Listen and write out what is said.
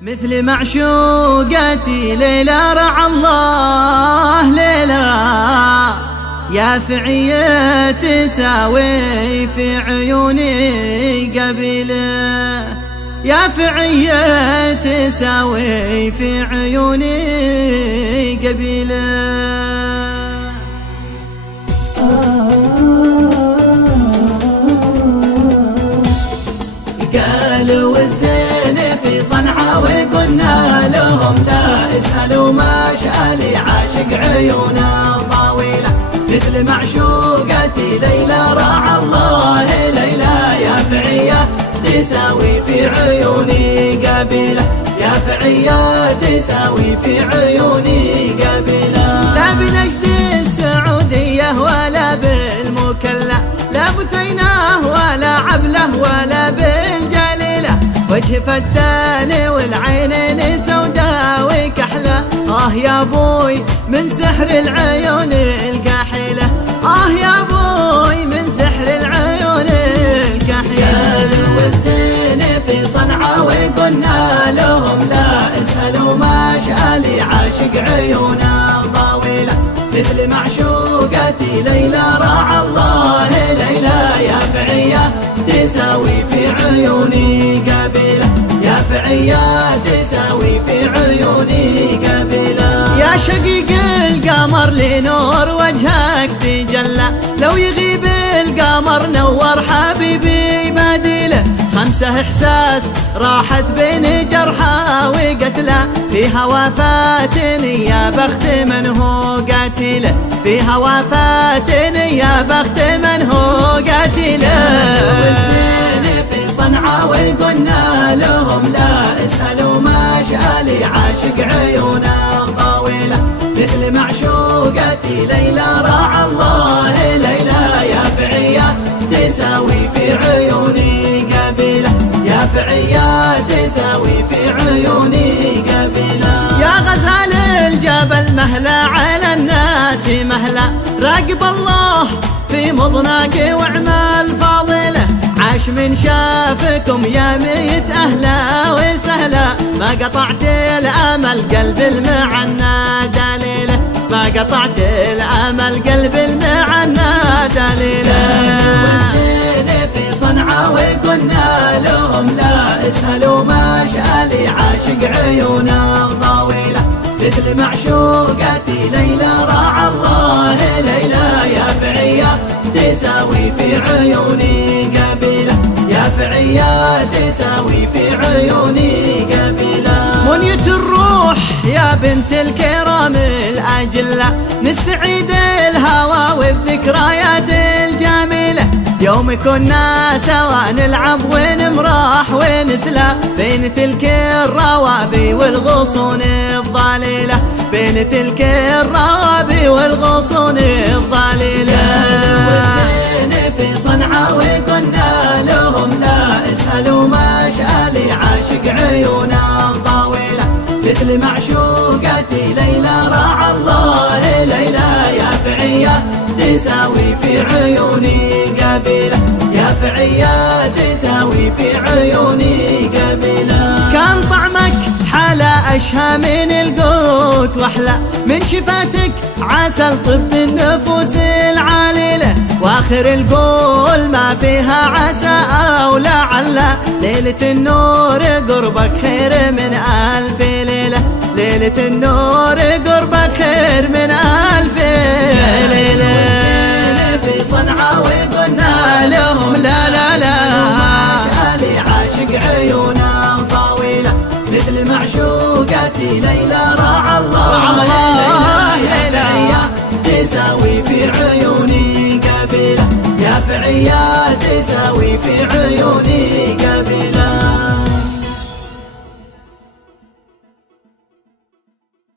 مثل معشوقتي ليلى رعى الله ليلى، يا فعية تساوي في عيوني قبيله، يا فعية تساوي في عيوني قبيله. قالوا الزين في صنعاء وقلنا لهم لا اسألوا ما شالي عاشق عيونه طويلة، مثل معشوقتي ليلى رعى الله ليلى، يا فعية تساوي في عيوني قبيلة، يا فعية تساوي في عيوني قبيلة. لا بنجد السعودية ولا بالمكلا، لا بثيناه ولا عبله ولا بالجليلة، وجه فتان والعينين سوداء وكحلة، يا بوي من سحر العيون الكحيلة، يا بوي من سحر العيون الكحيلة. والزين في صنعاء وقلنا لهم لا اسألوا ما شالي عاشق عيونه طويلة، مثل معشوقتي ليلى رعى الله ليلى، يا فعية تساوي في عيوني قبيلة، يا فعية تساوي في عيوني قبيلة. يا شقيق القمر لنور وجهك تجلى، لو يغيب القمر نور حبيبي بديله، خمسة إحساس راحت بين جرحى وقتله، فيها وفاتني يا بخت من هو قاتله، فيها وفاتني يا بخت من هو قاتله. والزين في صنعاء وقلنا لهم لا اسألوا ما شالي عاشق عيونه طويلة، مثل معشوقتي ليلى رعى الله ليلى، يا فعية تساوي في عيوني قبيلة، يا فعية تساوي في عيوني قبيلة. يا غزال الجبل مهلا على الناس مهلا، راقب الله في مضناك واعمال فاضلة، عاش من شافكم يا ميت أهلا وسهلا، ما قطعت الأمل قلب المعنى دليله، ما قطعت الأمل قلب المعنى دليله. والزين في صنعاء وقلنا لهم لا اسألوا ما شالي عاشق عيونه طويلة، مثل معشوقتي ليلى رعى الله ليلى، يا فعية تساوي في عيوني قبيلة، يا فعية تساوي في عيوني قبيلة. منية الروح يا بنت الكرام الأجلة، نستعيد الهوى والذكريات الجميلة، يوم كنا سوا نلعب ونمرح ونسلى، بين تلك الروابي والغصون الضليلة، بين تلك الروابي والغصون الضليلة. والزين في صنعاء وقلنا لهم لا اسألوا ما شالي عاشق عيونه طويلة، مثل معشوقتي ليلى رعى الله ليلى، يا فعية تساوي في عيوني قبيلة، يا فعية تساوي في عيوني قبيلة. كان طعمك حلا أشهى من القوت واحلى من شفاتك عسل طب النفوس العليلة، واخر القول ما فيها عسى او لعل، ليلة النور قربك خير من ألف ليلة، ليلة النور قربك خير من ألف ليلة. في صنعاء وقلنا لهم لا لا لا شالي عاشق عيونه طويلة، مثل معشوقتي ليلى رعى الله ليلى، تساوي في عيوني قبيلة، يا فعية تساوي في عيوني قبيلة.